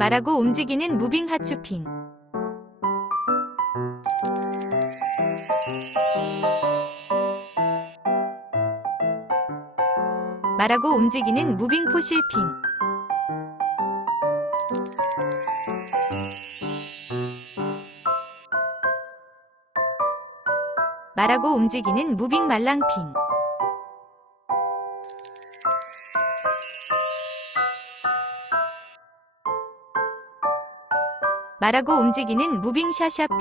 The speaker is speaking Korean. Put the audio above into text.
말하고 움직이는 무빙 하추핑. 말하고 움직이는 무빙 포실핑. 말하고 움직이는 무빙 말랑핑. 말하고 움직이는 무빙 샤샤핑.